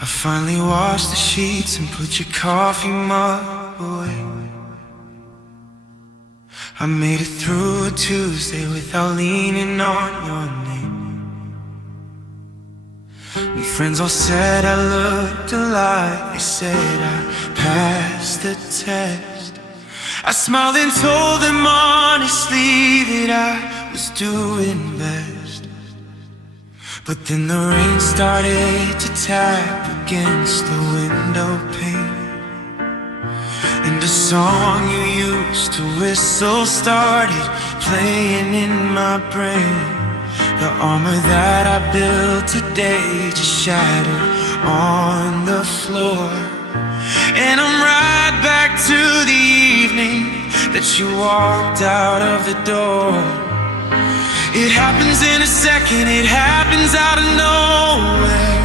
I finally washed the sheets and put your coffee mug away. I made it through a Tuesday without leaning on your name. My friends all said I looked alike. They said I passed the test. I smiled and told them honestly that I was doing best. But then the rain started to tap against the window pane, and the song you used to whistle started playing in my brain. The armor that I built today just shattered on the floor, and I'm right back to the evening that you walked out of the door. It happens in a second, it happens out of nowhere.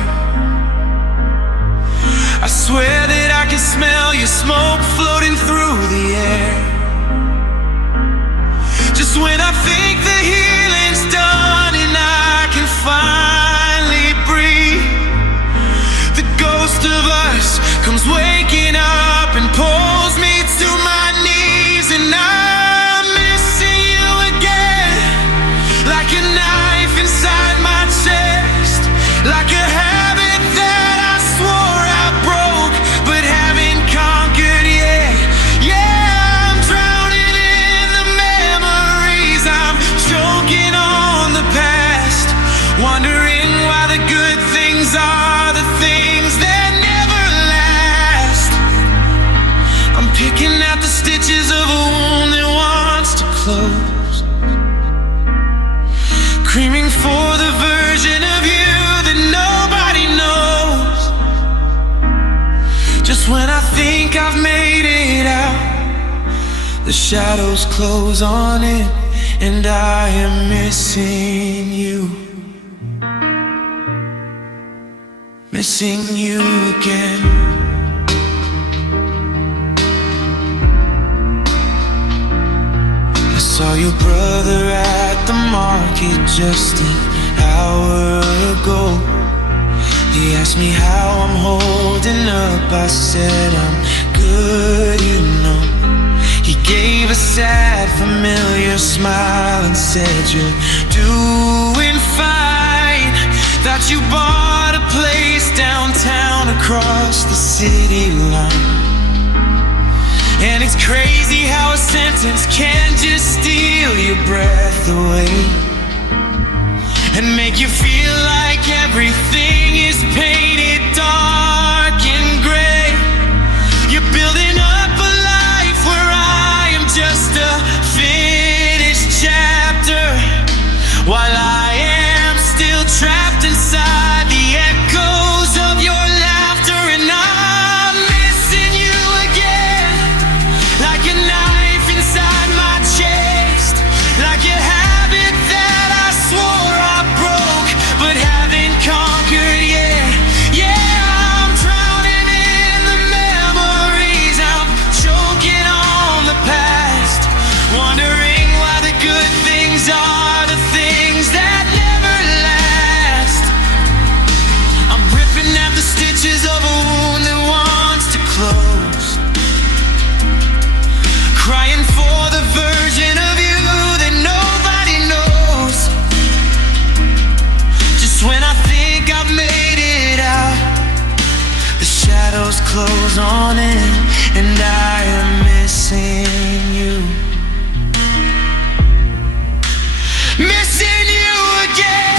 I swear that I can smell your smoke floating through the air. Just when I think the healing's done and I can finally breathe, the ghost of us comes waking up and pulls me to my knees. And I'm missing you again, like a knife inside my chest, like a habit that I swore I broke but haven't conquered yet. Yeah, I'm drowning in the memories, I'm choking on the past, wondering why the good things are the things that never last. I'm picking out the stitches of a wound that wants to close, screaming for the version of you that nobody knows. Just when I think I've made it out, the shadows close on in, and I am missing you, missing you again. I saw your brother at the market just an hour ago. He asked me how I'm holding up. I said I'm good, you know. He gave a sad, familiar smile and said you're doing fine. Thought you bought a place downtown across the city line. And it's crazy how a sentence can just steal your breath away and make you feel like everything is painted dark and gray. You're building up a life where I am just a finished chapter, while I am still trapped inside the echoes of your laughter. And I'm missing you again, like a knife inside my chest, like a habit that I swore I broke but haven't conquered yet. Yeah, I'm drowning in the memories, I'm choking on the past, wondering why the good things are the things that never last. I'm ripping at the stitches of a wound that wants to close, crying for the version of you that nobody knows. Just when I think I've made it out, the shadows close on in, and I am missing you, missing you again.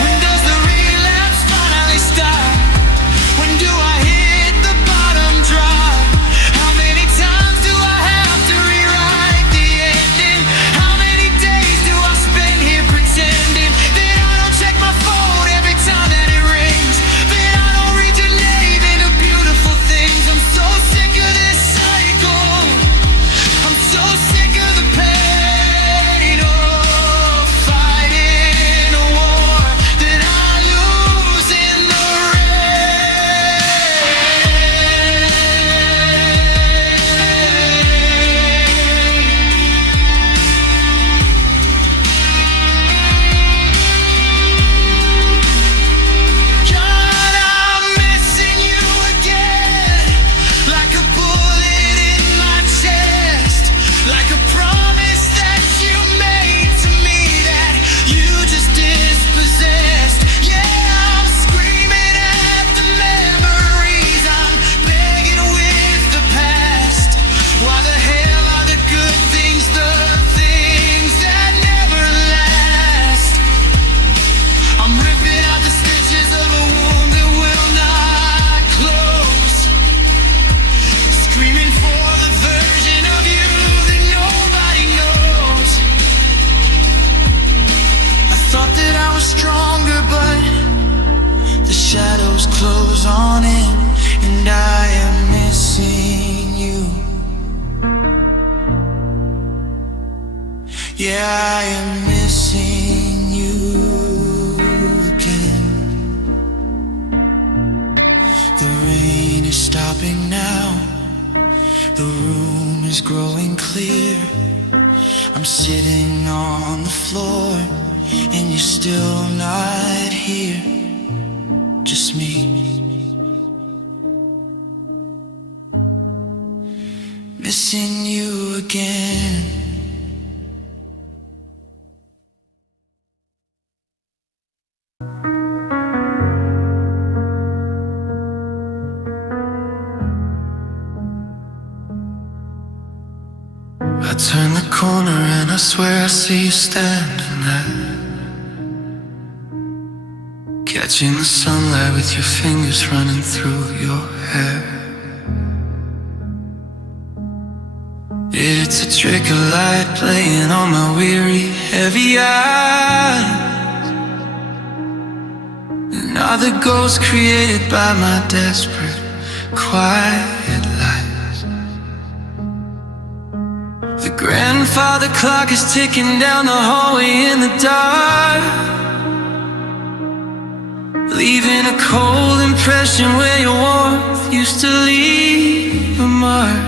When does the relapse finally stop? When do I hit the bottom drop? How many times do I have to rewrite the ending? How many thought that I was stronger, but the shadows close on in, and I am missing you. Yeah, I am missing you again. The rain is stopping now. The room is growing clear. I'm sitting on the floor, and you're still not here. Just me. Missing you again. I turn the corner and I swear I see you standing there, catching the sunlight with your fingers running through your hair. It's a trick of light playing on my weary, heavy eyes, and are the ghosts created by my desperate, quiet lies. The grandfather clock is ticking down the hallway in the dark, leaving a cold impression where your warmth used to leave a mark.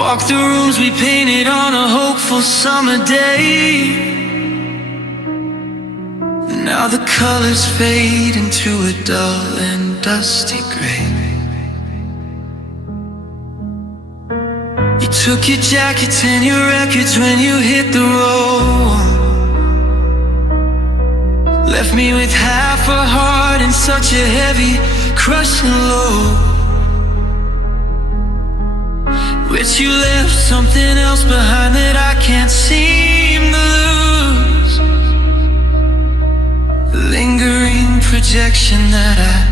Walk the rooms we painted on a hopeful summer day. Now the colors fade into a dull and dusty gray. You took your jackets and your records when you hit the road, left me with half a heart and such a heavy, crushing load. But you left something else behind that I can't seem to lose, lingering projection that I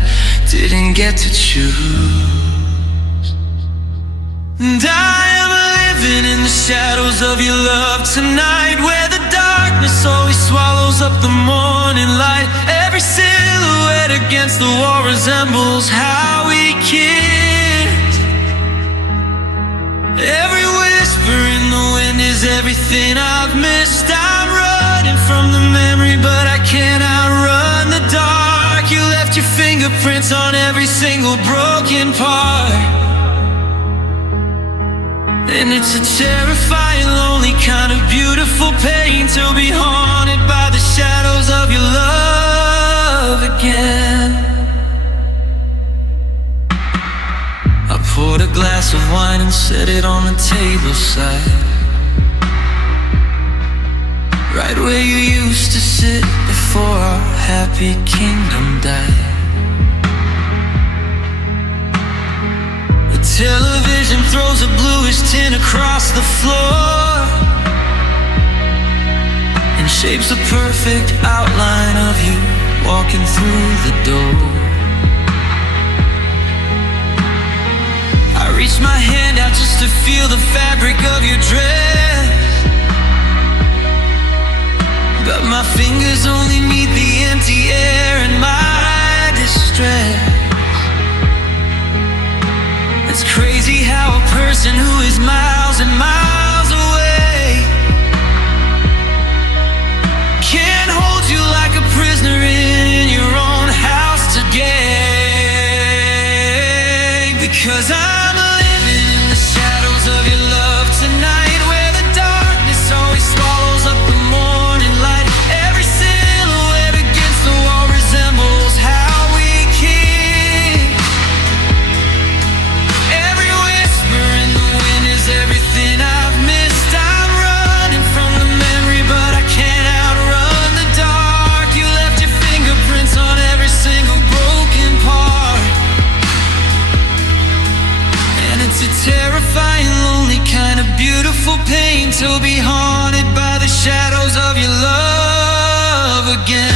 didn't get to choose. And I am living in the shadows of your love tonight, where the darkness always swallows up the morning light. Every silhouette against the wall resembles how we kissed. Every whisper in the wind is everything I've missed. I'm running from the memory, but I can't outrun the dark. You left your fingerprints on every single broken part, and it's a terrifying, lonely kind of beautiful pain to be haunted by the shadows of your love again. I poured a glass of wine and set it on the table side, right where you used to sit before our happy kingdom died. The television throws a bluish tint across the floor and shapes the perfect outline of you walking through the door. I reach my hand out just to feel the fabric of your dress, but my fingers only meet the empty air in my distress. It's crazy how a person who is miles and miles away can hold you like a prisoner in your own house today. Because I'm living in the shadows of your love tonight, where the darkness always swallows up the morning light. Every silhouette against the wall resembles how we kissed. Every whisper in the wind is everything I've missed. I'm running from the memory, but I can't outrun the dark. You left your fingerprints on every single broken part, and it's a terrifying, lonely kind of beautiful pain to be haunted by the shadows of your love again.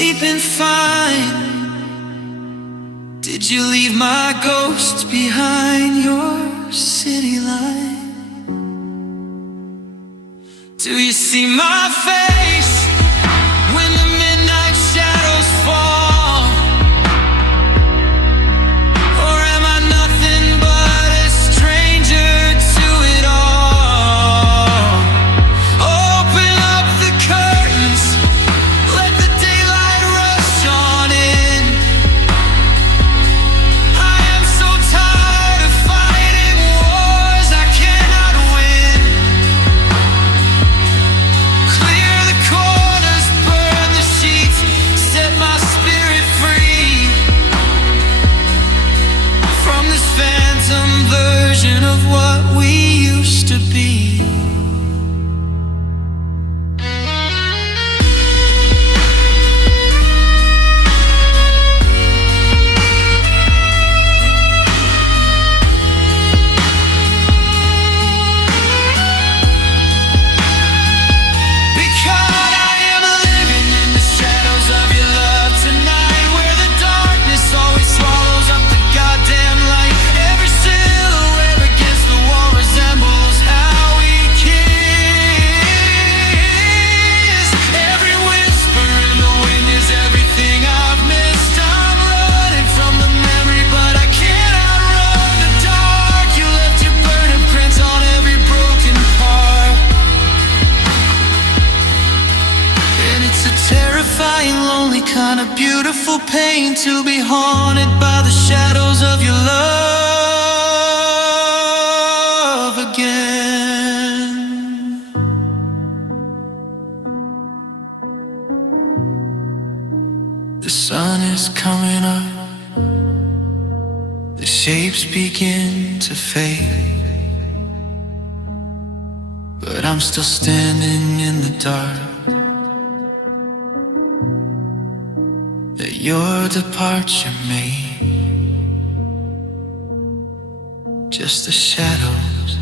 sleeping fine? Did you leave my ghost behind your city line? Do you see my face when the midnight shadows fall? Or am I nothing but a stranger to it all? Open up the curtains, let the daylight rush on in. I am so tired of fighting wars I cannot win. Clear the corners, burn the sheets, set my spirit free from this phantom version of what we used to be. Because I am living in the shadows of your love tonight, where the darkness always swallows up the goddamn light. Every silhouette against the wall resembles how we kiss. Every whisper in the wind is everything I've missed. I'm running from the memory, but I can't outrun the dark. You left your burning prints on every broken part. And it's a terrifying, lonely kind of beautiful pain to be haunted by the shadows of your love again. The sun is coming up, the shapes begin to fade, but I'm still standing in the dark. That your departure made just the shadows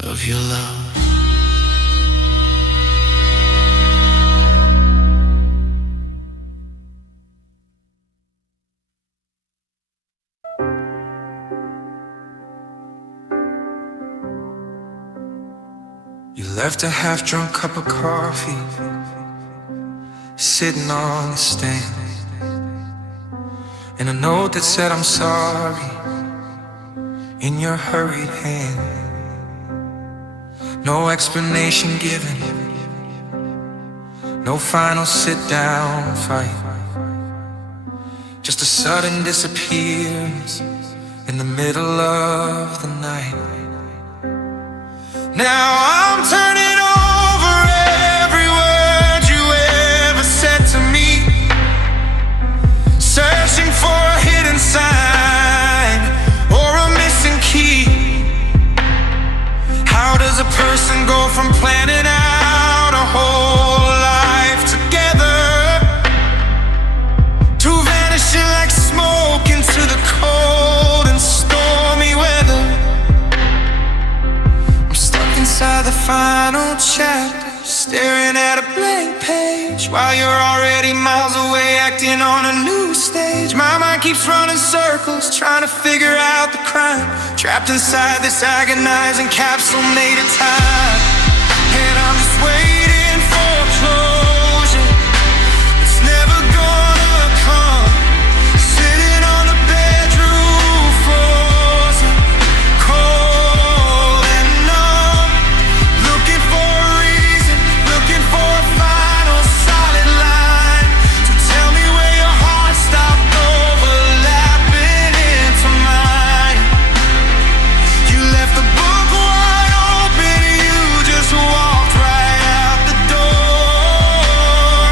of your love. You left a half-drunk cup of coffee sitting on the stand, and a note that said I'm sorry in your hurried hand. No explanation given, no final sit-down fight, just a sudden disappearance in the middle of the night. Now I'm turning over every word you ever said to me, searching for a hidden sign or a missing key. How does a person go from planning out a whole life together to vanishing like smoke into the cold and stormy weather? I'm stuck inside the final chapter, staring at a blank page, while you're already miles away acting on a new stage. My mind keeps running circles, trying to figure out the crime, trapped inside this agonizing capsule made of time. And I'm just waiting for closure, it's never gonna come. Sitting on the bedroom, frozen, cold and numb, looking for a reason, looking for a final solid line to tell me where your heart stopped overlapping into mine. You left the book wide open, you just walked right out the door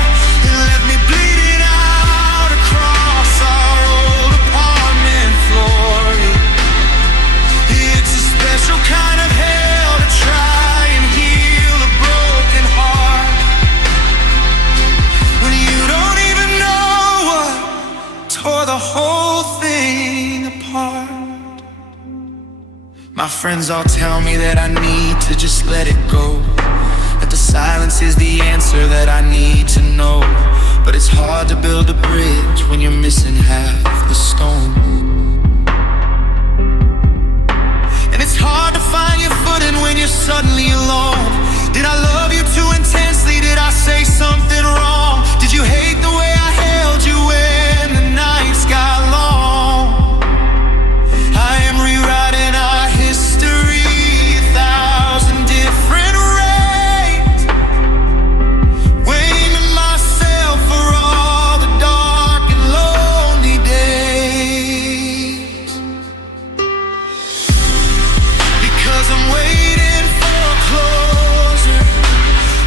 and left me bleeding out across our old apartment floor. It's a special kind of hell to try and heal a broken heart when you don't even know what tore the whole thing apart. My friends all tell me that I need to just let it go, that the silence is the answer that I need to know. But it's hard to build a bridge when you're missing half the stone. And it's hard to find your footing when you're suddenly alone. Did I love you too intensely? Did I say something wrong? Did you hate the way I held you when the nights got long? I am rewriting our history 1,000 different ways, blaming myself for all the dark and lonely days. Because I'm waiting for closure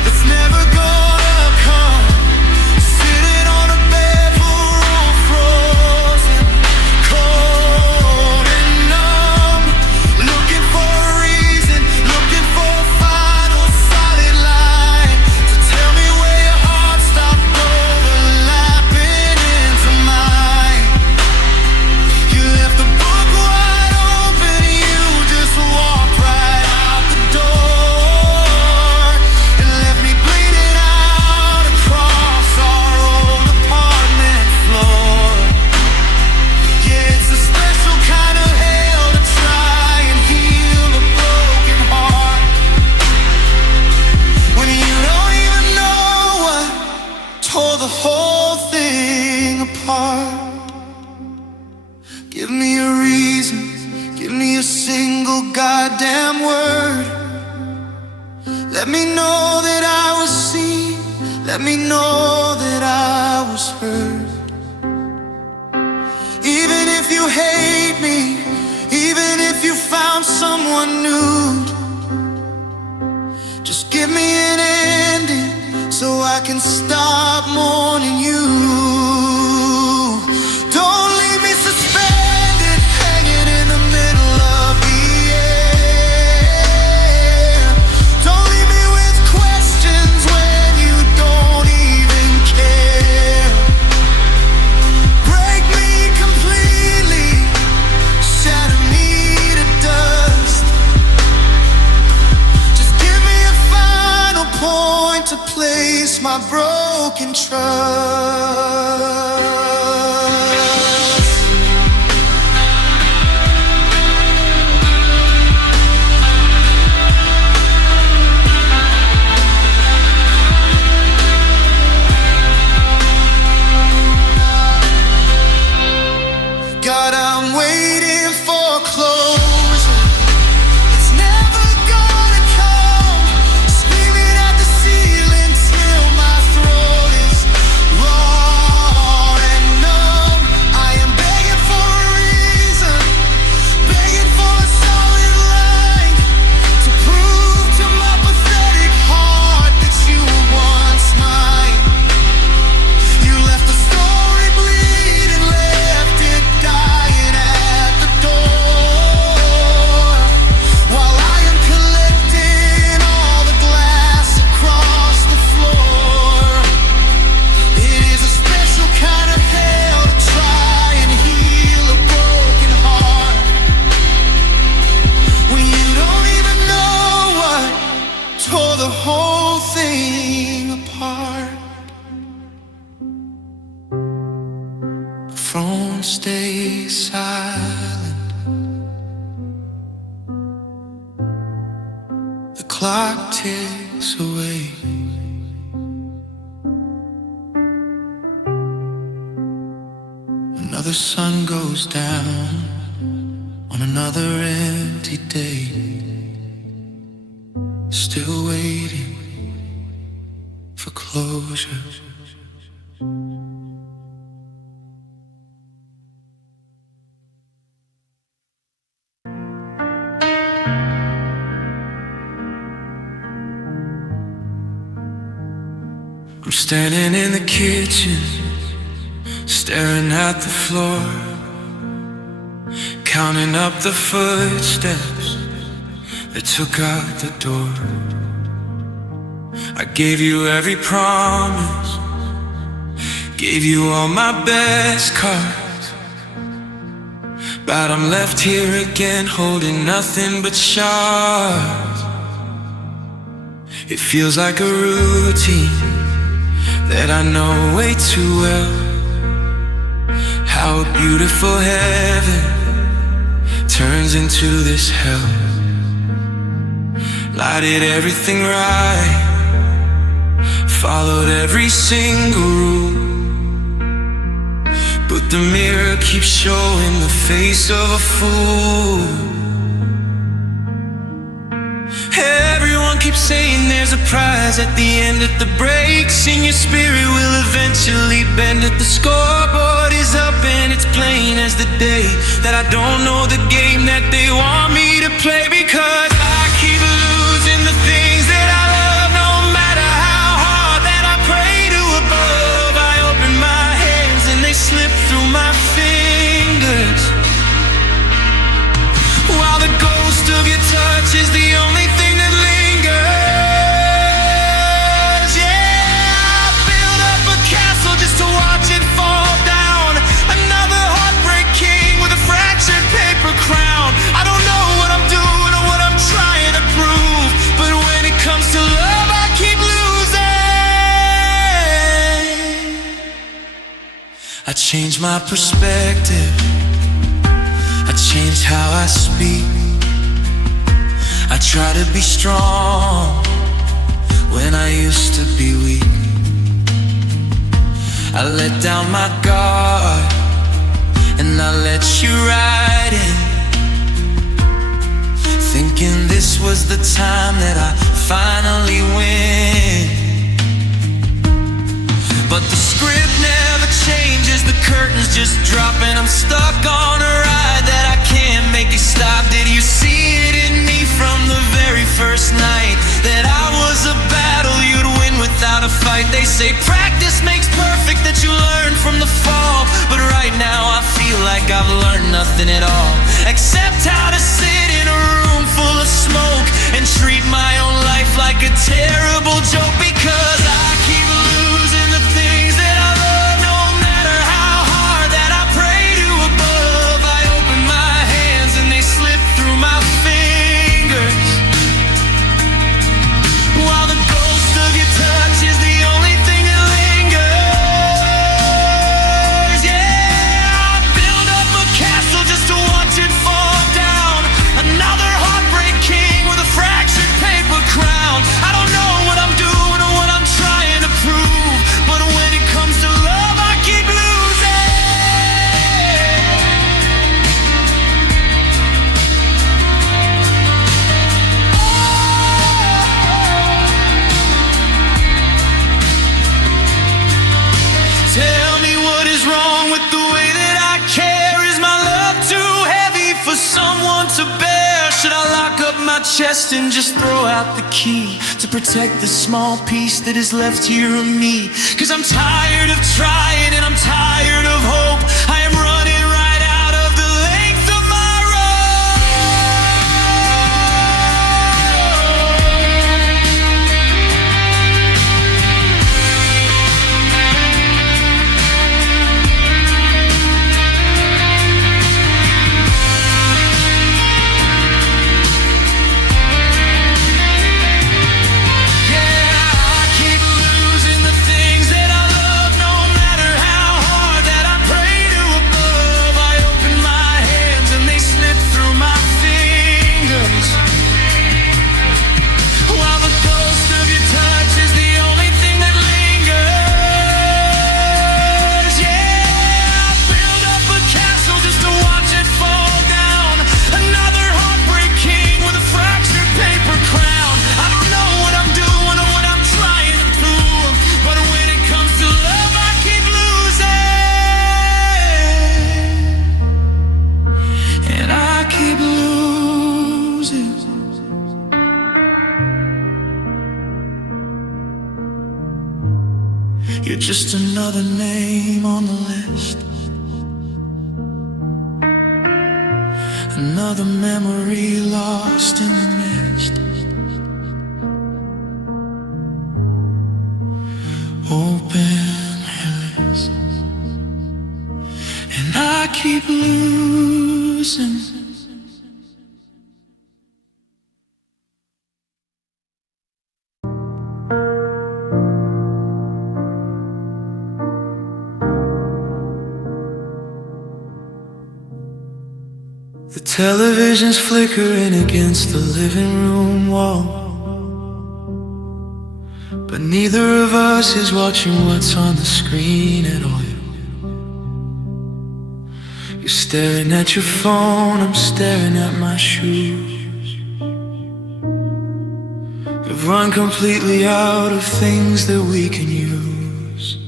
that's never gonna come. Sitting on a bed full of frozen, cold and numb. Looking for a reason, looking for a final solid line to tell me where your heart stopped overlapping into mine. You left the book wide open, you just walked right out the door and left me bleeding out across our old apartment floor. Yeah, it's a special kind of hell to try and heal a broken heart when you don't even know what tore the whole thing apart. Give me a reason, give me a single goddamn word. Let me know that I was seen, let me know that I was heard. Even if you hate me, even if you found someone new, just give me an ending so I can stop mourning you. Don't leave me suspended, hanging in the middle of the air. Don't leave me with questions when you don't even care. Break me completely, shatter me to dust. Just give me a final point to place my broken trust. God, I'm waiting for closure. It's never gonna come. Screaming at the ceiling till my throat is raw and numb. I am begging for a reason, begging for a solid line to prove to my pathetic heart that you were once mine. You left the story bleeding, left it dying at the door, while I am collecting all the glass across the floor. It is a special kind of hell to try and heal a broken heart when you don't even know what tore the whole thing apart. The phone stays silent, the clock ticks away. Another sun goes down on another empty day. Still waiting for closure. I'm standing in the kitchen, staring at the floor, counting up the footsteps that took out the door. I gave you every promise, gave you all my best cards, but I'm left here again holding nothing but shards. It feels like a routine that I know way too well. How a beautiful heaven turns into this hell. Lighted everything right, followed every single rule, but the mirror keeps showing the face of a fool. Everyone keeps saying there's a prize at the end of the breaks, and your spirit will eventually bend it. The scoreboard is up and it's plain as the day that I don't know the game that they want me to play, because I keep losing the things that I love. No matter how hard that I pray to above, I open my hands and they slip through my fingers, while the ghost of your touch is the only thing that lingers. Yeah, I build up a castle just to watch it fall down. Another heartbreak king with a fractured paper crown. I don't know what I'm doing or what I'm trying to prove, but when it comes to love, I keep losing. I changed my perspective, I changed how I speak. I try to be strong when I used to be weak. I let down my guard and I let you ride in, thinking this was the time that I finally win. But the script never changes, the curtains just drop, and I'm stuck on a ride that I can't make it stop. Did you see it in me from the very first night, that I was a battle you'd win without a fight? They say practice makes perfect, that you learn from the fall, but right now I feel like I've learned nothing at all, except how to sit in a room full of smoke and treat my own life like a terrible joke, because I keep losing the things that I love. No matter how hard that I pray to above, I open my hands and they slip through my fingers, while the ghost of your touch is the only thing that lingers. Yeah, I build up a castle just to watch it fall down. Another heartbreak king with a fractured paper crown. I don't know what I'm doing or what I'm trying to prove, but when it comes to love, I keep losing. Tell me what is wrong with the way that I care. Is my love too heavy for someone to bear? Should I lock up my chest and just throw out the key to protect the small piece that is left here of me? 'Cause I'm tired of trying and I'm tired of hope. I am running right out of the length of my rope. Yeah, I keep losing the things that I love. No matter how hard that I pray to above, I open my hands and they slip through my fingers, while the ghost of your touch is the only thing that lingers. Yeah, I build up a castle just to watch it fall down. Another heartbreak king with a fractured paper crown. I don't know what I'm doing or what I'm trying to prove, but when it comes to love, I keep losing. And I keep losing. You're just another name on the list, another memory lost in the mist. Open your lips, and I keep losing. Television's flickering against the living room wall, but neither of us is watching what's on the screen at all. You're staring at your phone, I'm staring at my shoes. We've run completely out of things that we can use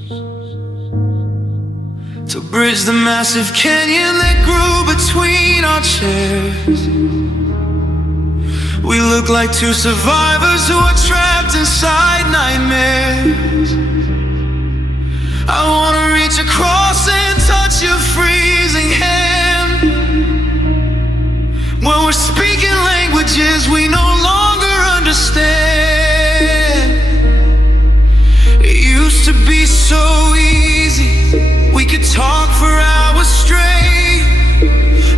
to bridge the massive canyon that grew between our chairs. We look like two survivors who are trapped inside nightmares. I wanna reach across and touch your freezing hand when we're speaking languages we no longer understand. It used to be so easy, we could talk for hours straight.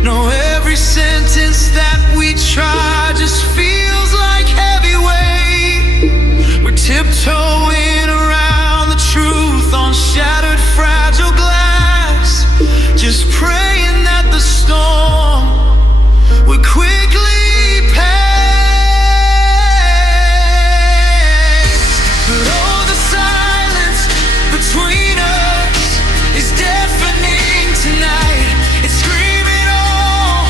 No, every sentence that we try just feels like heavy weight. We're tiptoeing around the truth on shattered fragile glass, just praying that the storm would quickly pass. But oh, the silence between us is deafening tonight. It's screaming all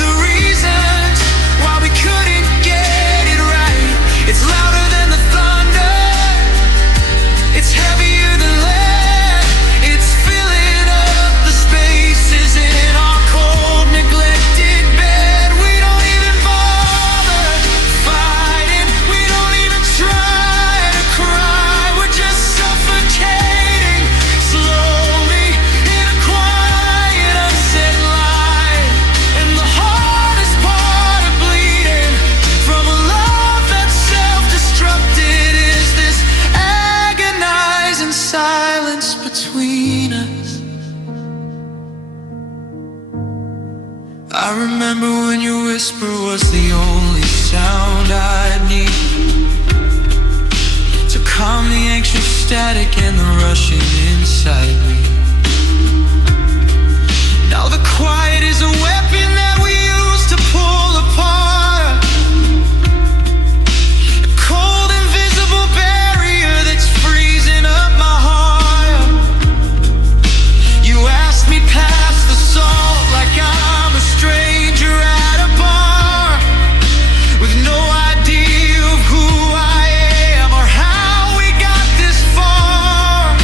the reasons why we couldn't get it right. It's louder than the thunder, it's heavier than lead. It's filling up the spaces in our cold, neglected bed. We don't even bother fighting, we don't even try to cry. We're just suffocating slowly in a quiet, unsaid lie. And the hardest part of bleeding from a love that's self-destructed is this agonizing silence between us. I remember when your whisper was the only sound I'd need to calm the anxious static and the rushing inside me. Now the quiet is a weapon that we use to pull apart, a cold invisible barrier that's freezing up my heart. You asked me past the salt like I'm a stranger at a bar, with no idea of who I am or how we got this far.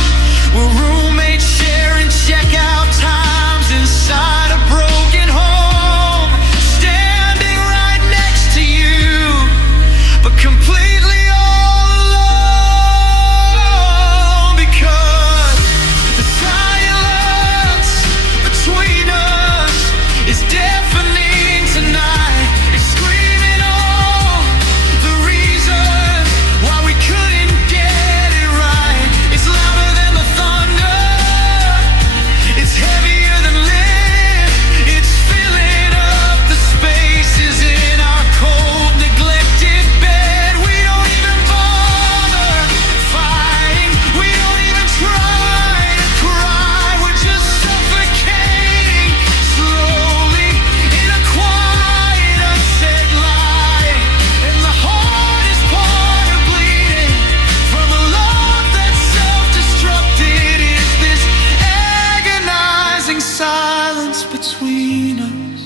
We're roommates sharing checkout times inside a broken home, standing right next to you, but completely all alone. Because the silence between us is deafening tonight. It's screaming all the reasons why we couldn't get it right. It's louder than the thunder, it's heavier than lead. It's filling up the spaces in our cold, neglected bed. We don't even bother fighting, we don't even try to cry. We're just suffocating slowly in a quiet, unsaid lie. And the hardest part of bleeding from a love that's self-destructed is this agonizing silence between us.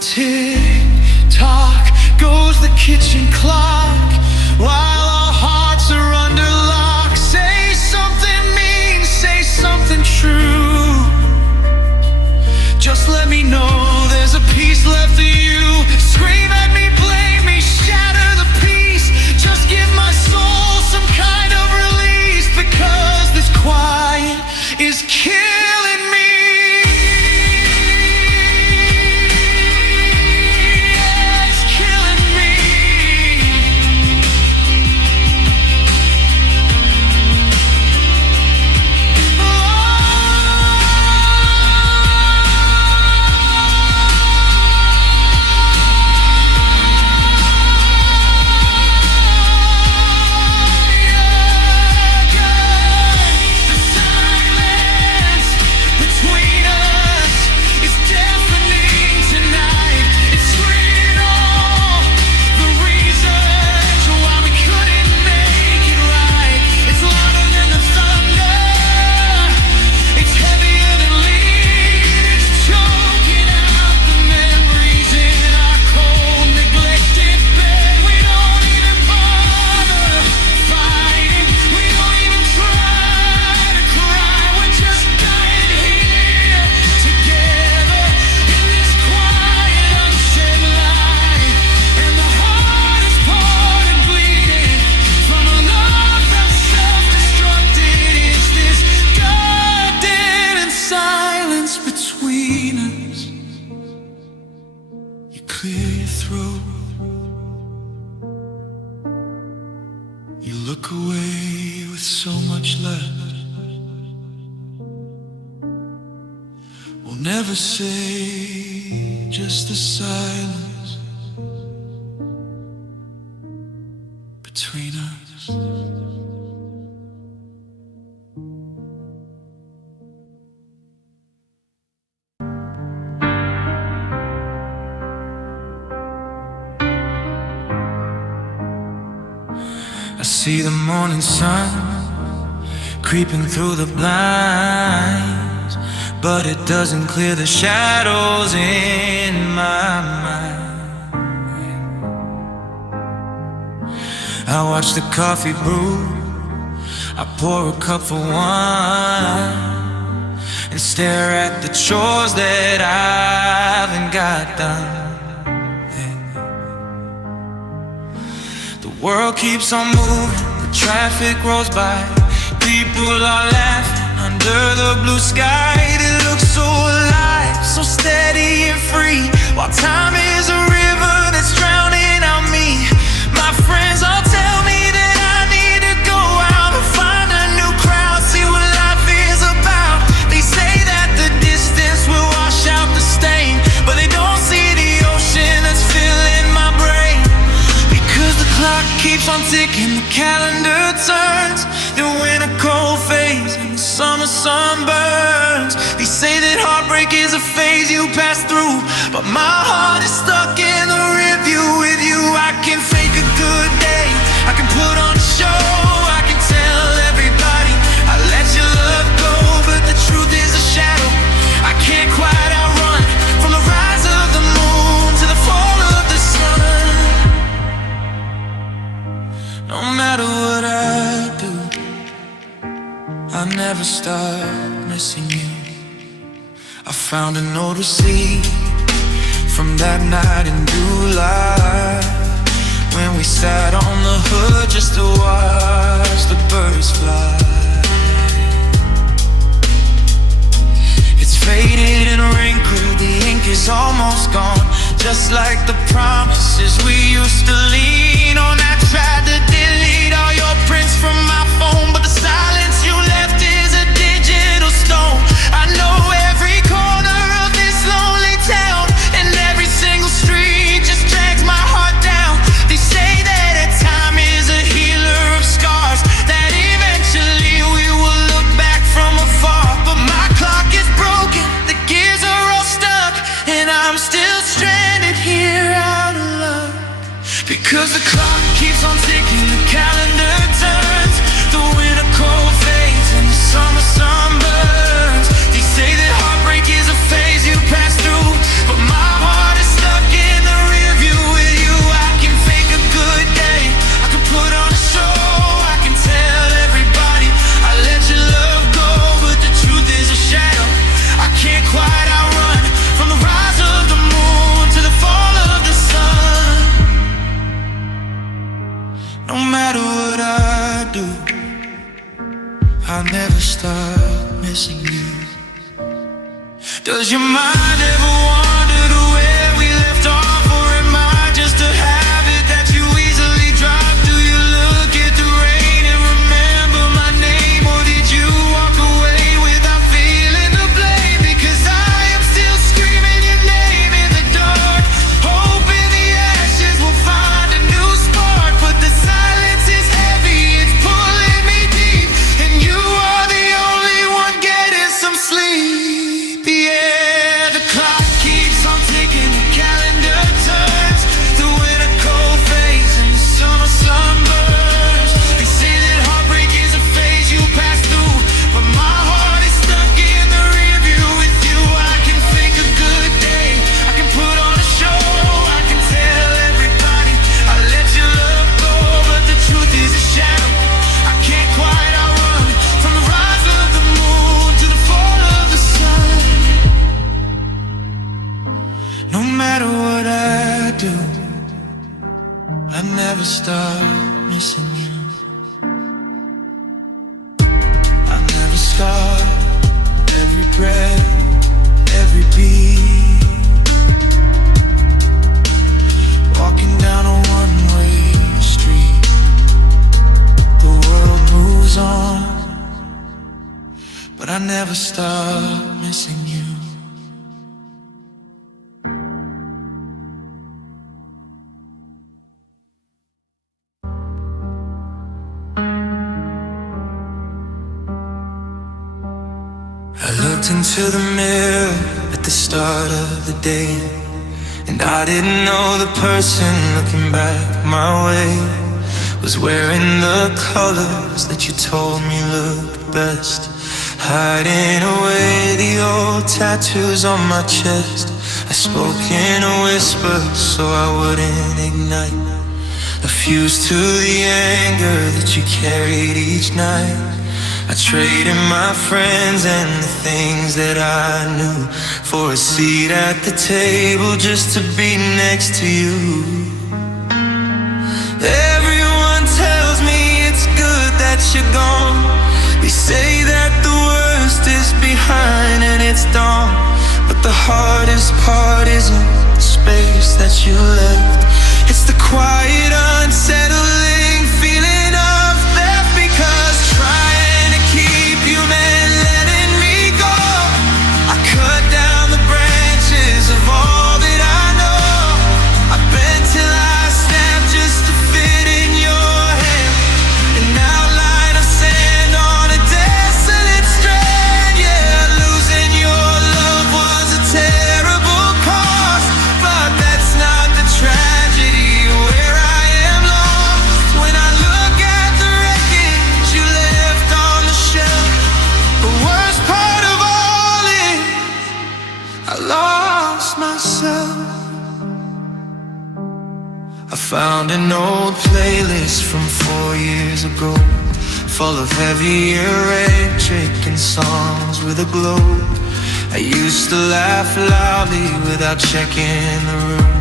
Tick tock goes the kitchen clock while our hearts are under lock. Say something mean, say something true. Just let me know there's a piece left of you. Scream at me, blame me, shatter the peace. Just give my soul some kind of release, because this quiet is killing me. Yeah, it's killing me. look away with so much left. We'll never say, just the silence between us. I see the morning sun creeping through the blinds, but it doesn't clear the shadows in my mind. I watch the coffee brew, I pour a cup for one, and stare at the chores that I haven't got done. The world keeps on moving, the traffic rolls by, people are laughing under the blue sky. It looks so alive, so steady and free, while time is a river that's drowning out me. My friends all tell me that I need to go out and find a new crowd, see what life is about. They say that the distance will wash out the stain, but they don't see the ocean that's filling my brain. Because the clock keeps on ticking, the calendar turns, the winter cold fades and the summer sun burns. They say that heartbreak is a phase you pass through, but my heart is stuck in the rearview. With you I can fake a good day, I can put on a show, I can tell everybody I let your love go, but the truth is a shadow I can't quite outrun. From the rise of the moon to the fall of the sun, no matter what I do, I never stop missing you. I found an old receipt from that night in July, when we sat on the hood just to watch the birds fly. It's faded and wrinkled, the ink is almost gone, just like the promises we used to lean on. I tried to delete all your prints from my phone, but the silence you left is a digital stone. I know every corner of this lonely town, and every single street just drags my heart down. They say that time is a healer of scars, that eventually we will look back from afar. But my clock is broken, the gears are all stuck, and I'm still stranded here out of love. Because the clock keeps on ticking, the calendar turns, the winter cold fades and the summer sun burns. They say that heartbreak is a phase you pass through, but my heart is stuck in the rearview. With you I can fake a good day, I can put on a show, I can tell everybody I let your love go, but the truth is a shadow I can't quite outrun. From the rise of the moon to the fall of the sun, no matter what I do, I'll never stop missing you. Does your mind ever wander to where we left off, or am I just a habit that you easily drop? Do you look at the rain and remember my name, or did you walk away without feeling the blame? Because I am still screaming your name in the dark, hoping the ashes will find a new spark. But the silence is heavy, it's pulling me deep, and you are the only one getting some sleep. Yeah, the clock keeps on ticking, the calendar turns, the winter cold fades and the summer sun burns. They say that heartbreak is a phase you pass through, but my heart is stuck in the rearview. With you I can fake a good day, I can put on a show, I can tell everybody I let your love go, but the truth is a shadow I can't quite outrun. From the rise of the moon to the fall of the sun, no matter what I do, I never stop missing you. I never stop, every breath, every beat, walking down a one-way street. The never stop missing you. I looked into the mirror at the start of the day, and I didn't know the person looking back my way was wearing the colors that you told me looked best, hiding away the old tattoos on my chest. I spoke in a whisper so I wouldn't ignite a fuse to the anger that you carried each night. I traded my friends and the things that I knew for a seat at the table just to be next to you. Everyone tells me it's good that you're gone. They say that the worst is behind and it's dawn. But the hardest part isn't the space that you left. It's the quiet, unsettling feeling of theft. Because trying to keep you meant letting me go. I cut down the branches of all that I know. I bent till I snapped just to fit in your hand. An outline of sand on a desolate strand. Yeah, losing your love was a terrible cost, but that's not the tragedy. Where I am lost when I look at the wreckage you left on the shelf. The worst part of all is I lost myself. I found an old playlist from 4 years ago, full of heavy electric and songs with a glow. I used to laugh loudly without checking the room,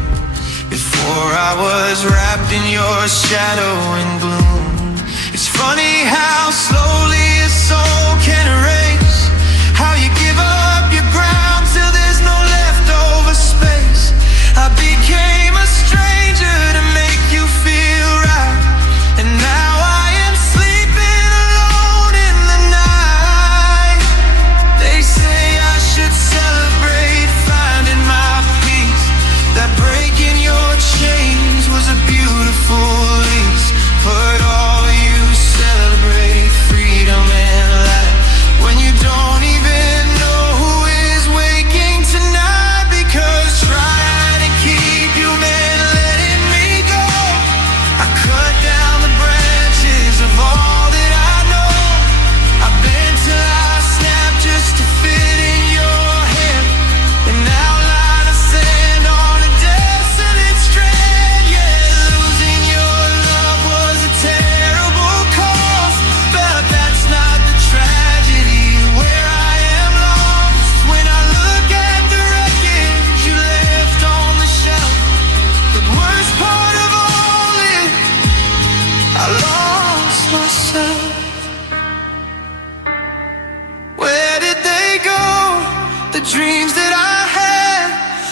before I was wrapped in your shadow and gloom. It's funny how slowly a soul can erase, how you give up your ground till there's no leftover space. I became a stranger to make you feel right, and now I am sleeping alone in the night. They say I should celebrate finding my peace, that breaking your chains was a beautiful lease. But all you celebrate freedom and life when you don't even know who is waking tonight. Because trying to keep you meant letting me go. I cut down the branches of all that I know. I bent till I snapped just to fit in your hand. An outline of sand on a desolate strand. Yeah, losing your love was a terrible cost, but that's not the tragedy. Where I am lost when I look at the wreckage you left on the shelf. The worst part of all is I lost myself. Where did they go? The dreams that I had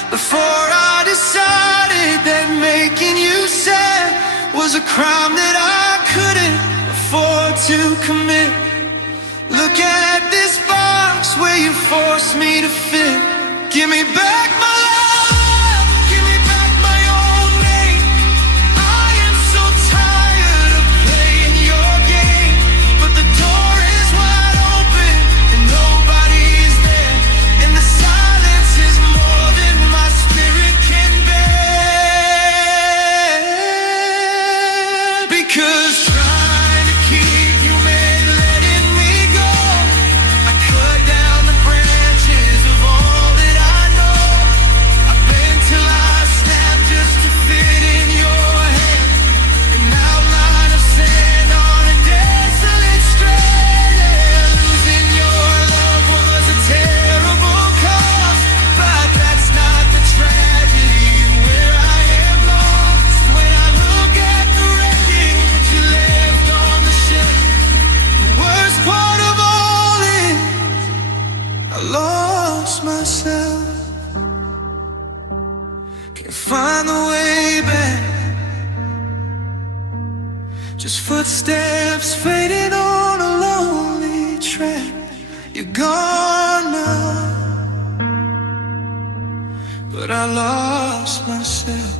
before I decided that making you sad was a crime that I couldn't afford to commit. Look at this box where you forced me to fit. Give me back my love, give me back my old name. I am so tired of playing your game, but the door is wide open and nobody's there, and the silence is more than my spirit can bear. Because trying to keep you meant letting me go. I cut down the branches of all that I know. I bent till I snapped just to fit in your hand. An outline of sand on a desolate strand. Yeah, losing your love was a terrible cost, but that's not the tragedy. Where I am lost when I look at the wreckage you left on the shelf. The worst part of all is I lost myself. Can't find the way back, just footsteps fading on a lonely track. You're gone now, but I lost myself.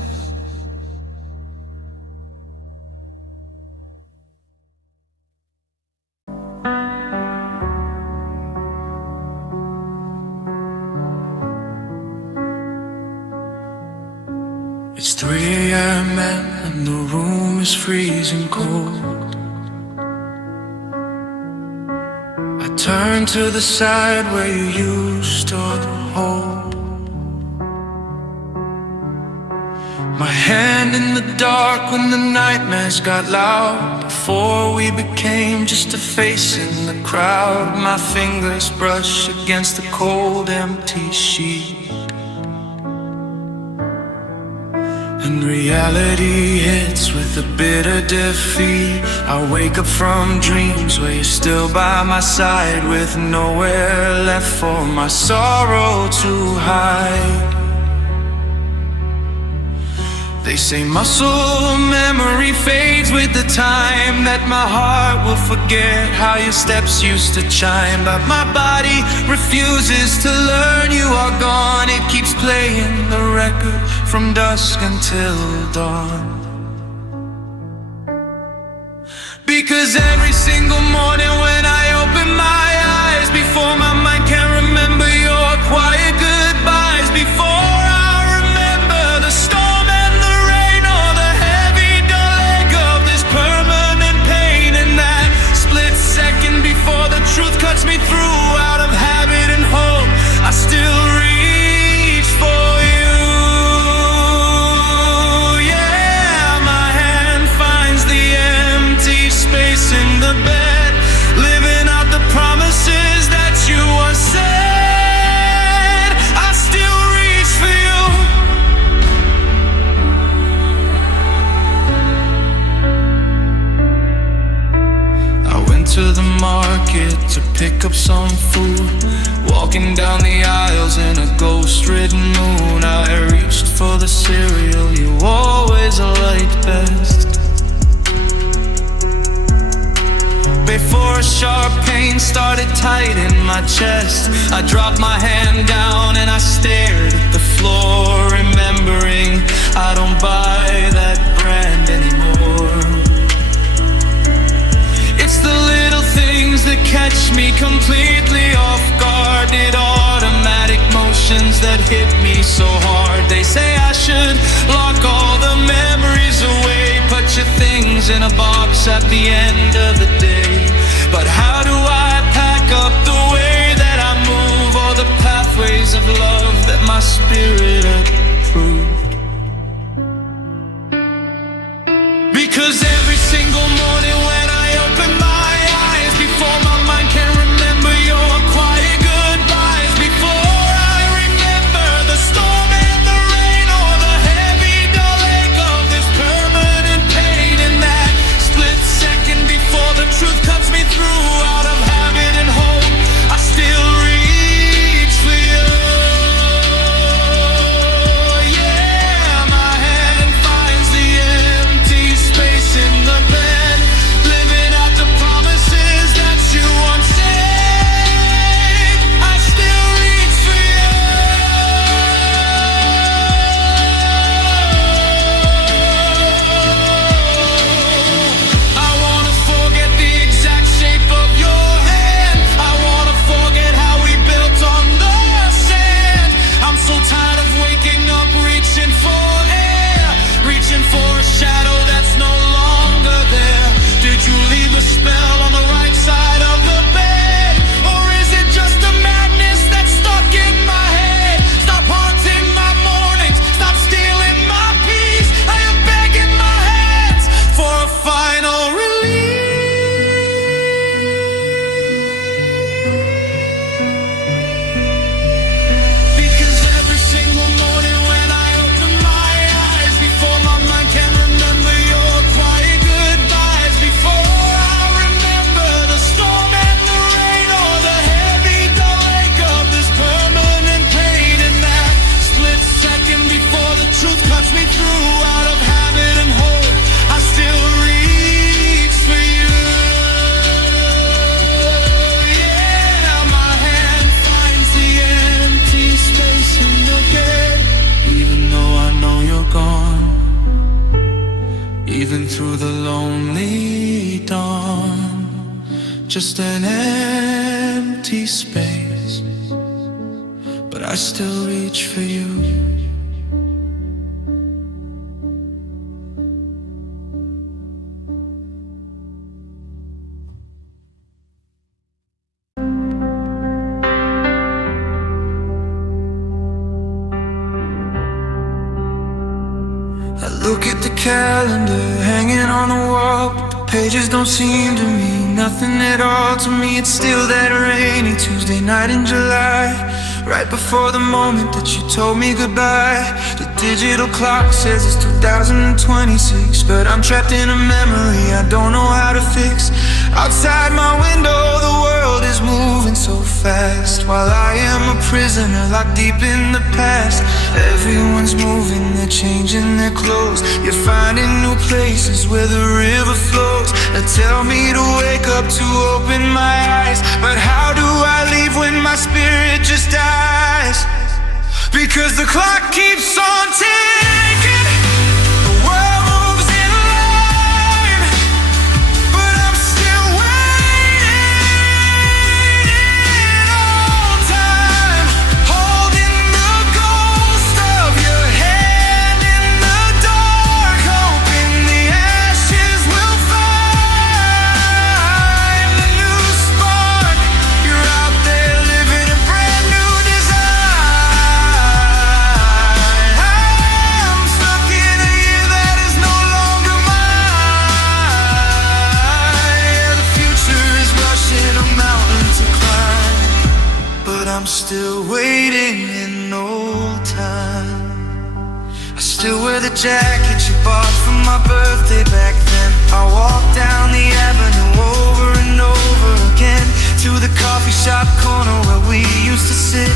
It's 3 a.m. and the room is freezing cold. I turn to the side where you used to hold my hand in the dark when the nightmares got loud. Before we became just a face in the crowd, my fingers brush against the cold, empty sheet. And reality hits with a bitter defeat. I wake up from dreams where you're still by my side, with nowhere left for my sorrow to hide. They say muscle memory fades with the time, that my heart will forget how your steps used to chime. But my body refuses to learn you are gone. It keeps playing the record from dusk until dawn. Because every single morning when I open my eyes, before my mind can remember your quiet goodbyes, before I remember the storm and the rain, or the heavy dull ache of this permanent pain, and that split second before the truth cuts me through, out of habit and hope, I still reach for you. In the bed, living out the promises that you once said. I still reach for you. I went to the market to pick up some food, walking down the aisles in a ghost-ridden moon. I reached for the cereal you always liked best. Before a sharp pain started tight in my chest, I dropped my hand down and I stared at the floor, remembering I don't buy that brand anymore. It's the little things that catch me completely off guard, did automatic motions that hit me so hard. They say I should lock all the memories away, put your things in a box at the end of the day. But how do I pack up the way that I move, all the pathways of love that my spirit approved? Because every single morning when I open my eyes, before my mind can remember your quiet goodbyes, before I remember the storm and the rain, or the heavy dull ache of this permanent pain, and that split second before the truth cuts me through, out of habit and hope, I still reach for you. Yeah, my hand finds the empty space in the bed, even through the lonely dawn. Just an empty space, but I still reach for you. I look at the calendar hanging on the wall, but the pages don't seem to mean nothing at all to me. It's still that rainy Tuesday night in July, right before the moment that you told me goodbye. The digital clock says it's 2026, but I'm trapped in a memory I don't know how to fix. Outside my window the world is moving so fast, while I am a prisoner locked deep in the past. Everyone's moving, they're changing their clothes, you're finding new places where the river flows. They tell me to wake up, to open my eyes, but how do I leave when my spirit just dies? Because the clock keeps on ticking, the world moves in line, but I'm still waiting all time, holding the ghost of your hand in the dark, hoping the ashes will find a new spark. You're out there living a brand new design. I'm stuck in a year that is no longer mine. Yeah, the future is rushing, a mountain to climb, but I'm still waiting in old time. I still wear the jacket you bought for my birthday back then. I walk down the avenue over and over again, to the coffee shop corner where we used to sit,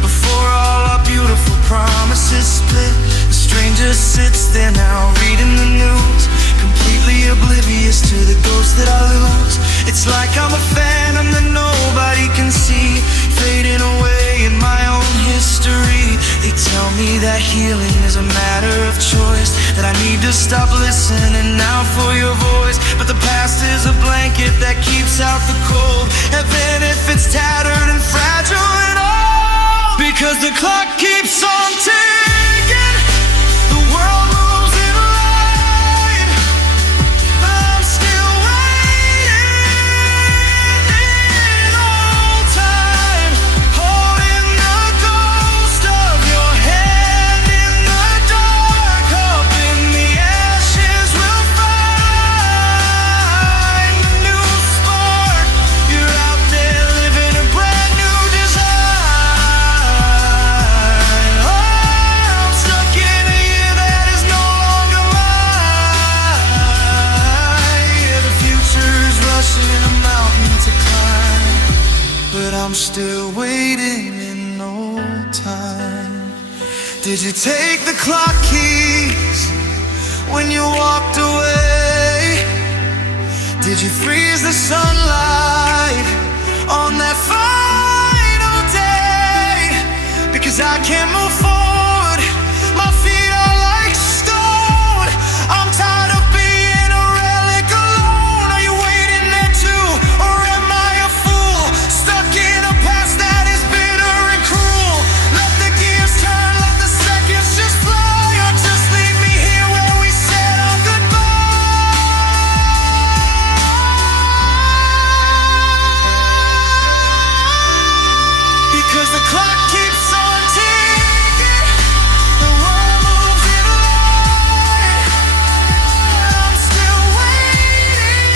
before all our beautiful promises split. The stranger sits there now reading the news, completely oblivious to the ghost that I lose. It's like I'm a phantom that nobody can see, fading away in my own history. They tell me that healing is a matter of choice, that I need to stop listening now for your voice. But the past is a blanket that keeps out the cold, even if it's tattered and fragile and old. Because the clock keeps on ticking, the world moves in line, but I'm still waiting in old time, holding the ghost of your hand in the dark, hoping the ashes will find a new spark. You're out there living a brand new design. Oh, I'm stuck in a year that is no longer mine. Yeah, the future is rushing, a mountain to climb, but I'm still waiting in no time. Did you take the clock keys when you walked away? Did you freeze the sunlight on that final day? Because I can't move forward, my feet are like stone. I'm tired of being a relic alone. Are you waiting there too, or am I a fool, stuck in a past that is bitter and cruel? Let the gears turn, let the seconds just fly, or just leave me here where we said our goodbye. Because the clock keeps on ticking, the world moves in line, I'm still waiting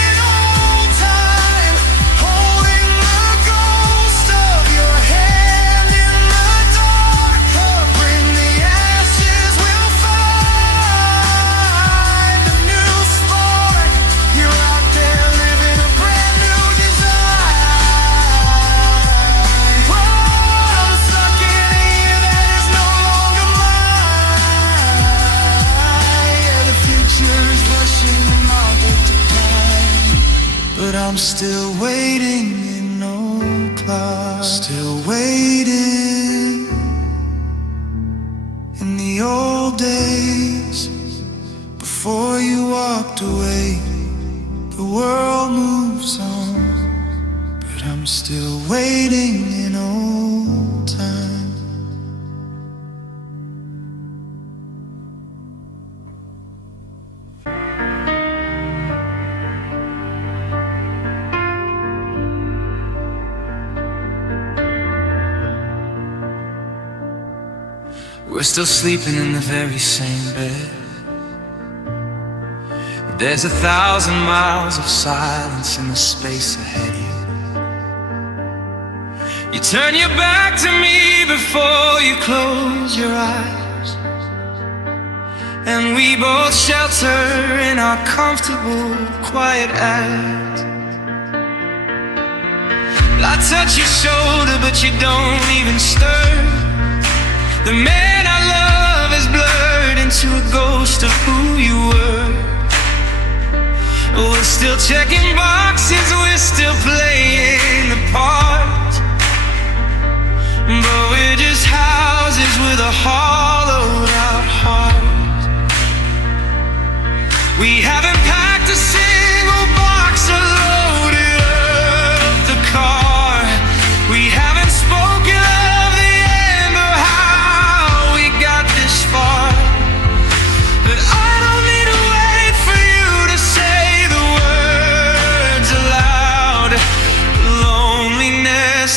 in old time, holding the ghost of your hand in the dark, hoping the ashes will find a new spark. You're out there living a brand new design. Oh, I'm stuck in a year that is no longer mine. Yeah, the future is rushing, the mountain to climb, but I'm still waiting in no clock. Still waiting in the old days, walked away. The world moves on, but I'm still waiting in old time. We're still sleeping in the very same bed. There's 1,000 miles of silence in the space ahead of you. You turn your back to me before you close your eyes, and we both shelter in our comfortable, quiet act. I touch your shoulder, but you don't even stir. The man I love is blurred into a ghost of who you were. We're still checking boxes, we're still playing the part, but we're just houses with a hollowed out heart. We haven't packed a single box or loaded up the car. We haven't spoken of the end or how we got this far, but I don't need to wait for you to say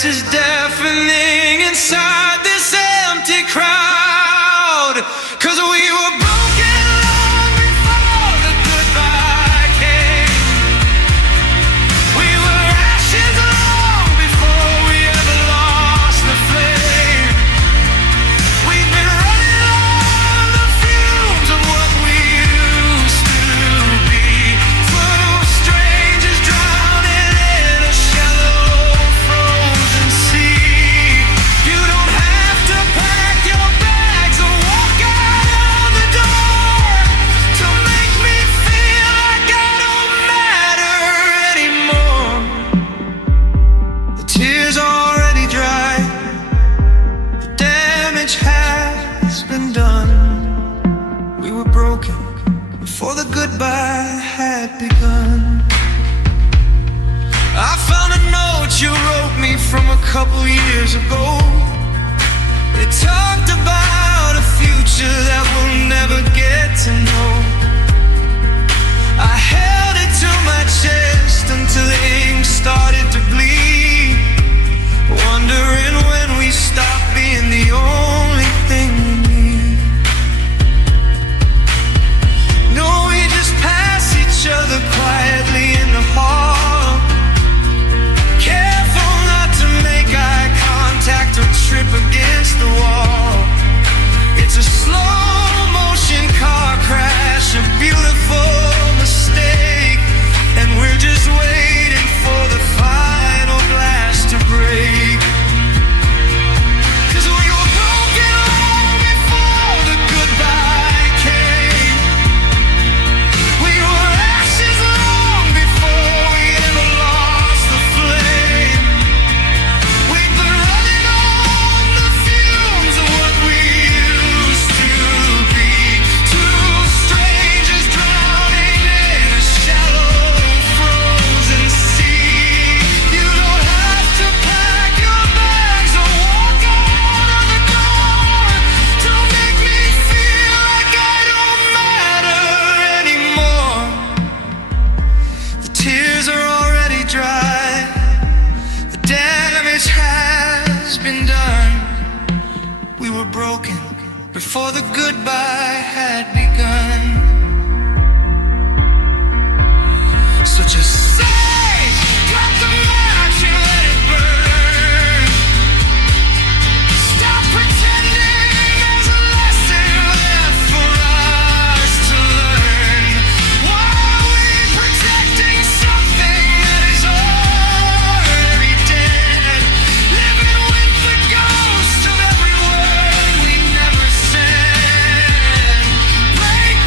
is deafening inside this empty crowd. 'Cause we were broken long before the goodbye came. We were ashes long before we ever lost the flame. We've been running on the fumes of what we used to be, full of strangers drowning in a shallow before the goodbye had begun. I found a note you wrote me from a couple years ago. It talked about a future that we'll never get to know. I held it to my chest until the ink started to bleed, wondering when we stopped being the only thing we need. No, we just pass each other quietly in the hall, careful not to make eye contact or trip against the wall. It's a slow motion car crash, a beautiful mistake, and we're just waiting for the final glass to break. 'Cause we were broken long before the goodbye came. We were ashes long before we ever lost the flame. We've been running on the fumes of what we used to be, two strangers drowning in a shallow frozen sea. You don't have to pack your bags or walk out of the door. Don't make me feel like I don't matter anymore. The tears are already dry, the damage has been done. We were broken before the goodbye had begun. So just say, drop the match and let it burn. Stop pretending there's a lesson left for us to learn. Why are we protecting something that is already dead? Living with the ghost of every word we never said. Break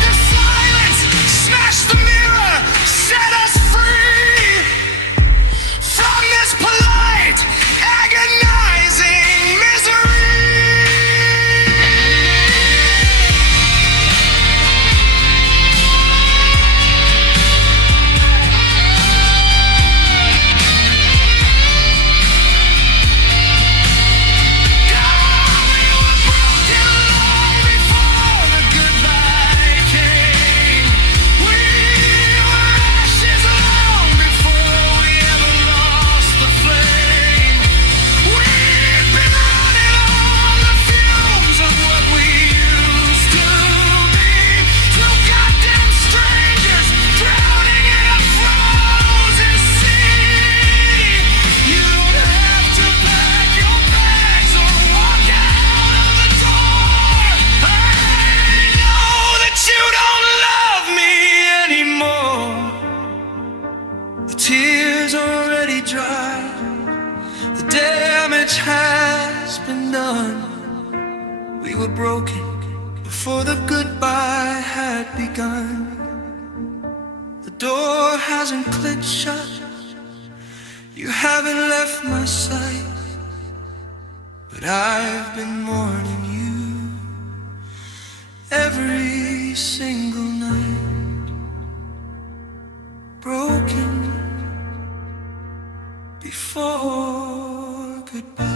undone. We were broken before the goodbye had begun. The door hasn't clicked shut, you haven't left my sight, but I've been mourning you every single night. Broken before goodbye.